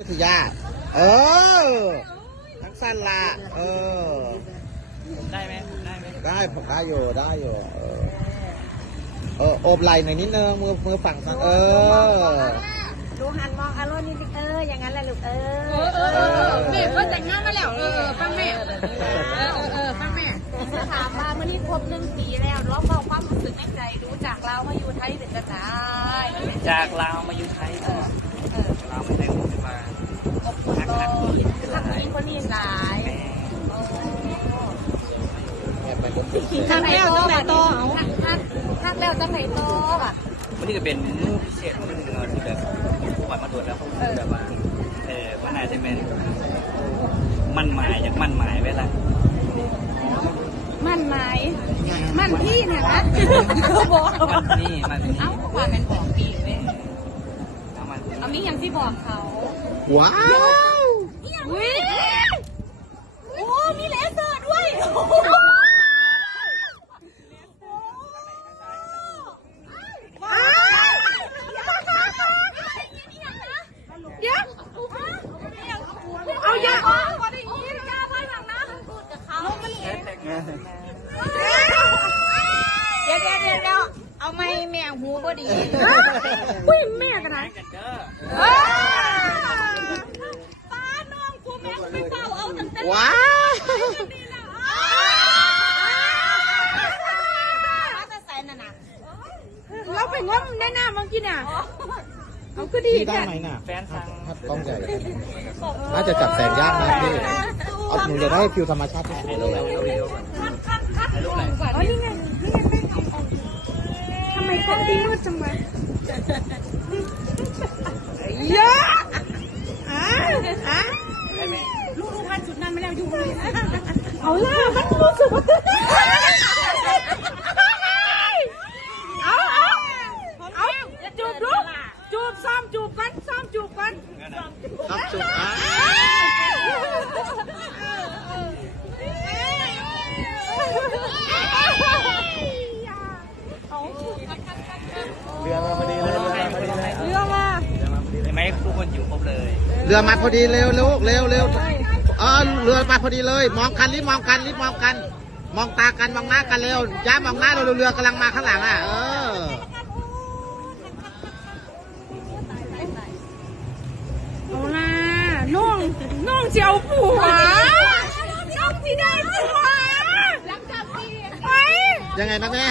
วิทยา เออ ทั้งสั้นละเออ ได้ไหมได้ไหมได้ผมได้อยู่ ได้อยู่ เออ เออโอบไหล่หน่อยนิดนึง มือ มือฝั่งซ้ายเออ ดูหันมองอารมณ์นิดนึงเออ อย่างนั้นแหละลูก เออเออเออเออแม่ก็แต่งงานมาแล้วเออเออฟังแม่เออเออเออฟังแม่ถามว่าเมื่อนี้ครบหนึ่งปีแล้วร้องบอกความรู้สึกในใจดูจากเรามาอยู่ไทยถึงกระจายจากลาวมาอยู่ไทยเออลาวมาได้รู้สึกว่าฮักฮักดีขึ้นห ทัก ลาย นี้คนนี้หลาย แม่ แอบไปบนตึกทักแล้วจังไหนโตทักทักทักแล้วจังไหนโตอะวันนี้ก็เป็นมื้อพิเศษมื้อหนึ่งเนอะที่แบบปล่อยมาตรวจแล้วเขาแบบว่าเออมันอาจจะเป็นมั่นหมายอยากมั่นหมายไว้ละมั่นหมายมั่นพี่เนี่ยนะบอกมันนี่มันนี่เอ้าว่ามันบอกปีเว้ยเอามันเอามีอย่างที่บอกเขาว้าววิโอ้มีเลเซอร์ด้วยเดี๋ยวเอาอย่าเอาได้ยินกล้าไปทางนั้นพูดกับเขา เดี๋ยวเดี๋ยวเดี๋ยวเดี๋ยวเอาไม่แม่หูก็ดีอุ้ยแม่กันนะกันเด้อป้าน้องครูแม่ไปเฝ้าเอาตั้งแต่ว้าวเราไปง้มแน่นาเมื่อกี้เนี่ยเอาก็ดีพี่ได้แค่ไหมน่ะแฟนสั่งถ้ากล้องใหญ่น่าจะจับแสงยากนะพี่ เอาหนูจะได้ฟิวธรรมชาติที่สุดเลยอ๋อนี่ไง นี่ไงทำไมกล้องดีมืดจังวะเยอะอะอะลูกลูกพันจุดนั้นไม่แล้วอยู่เลยเอาล่ะมันรู้สึกว่าเอาเอาจูบลูกจูบซ้อมจูบกันซ้อมจูบกัน ครับจุกอะเรือมาพอดีเลยเรือมาพอดีเลย เรื่องว่า เห็นไหมทุก คนอยู่ครบเลยเรือมาพอดีเร็วเร็วเร็วเร็วเออเรือมาพอดีเลย มองกันรีบมองกันรีบมองกัน มองตากันมองหน้ากันเร็วย้ามองหน้าเราเรือกำลังมาข้างหลังอะเออเอาล่ะน้องน้องเจียวผัวน้องจีได้ผัวไอ้ยังไงนะแม่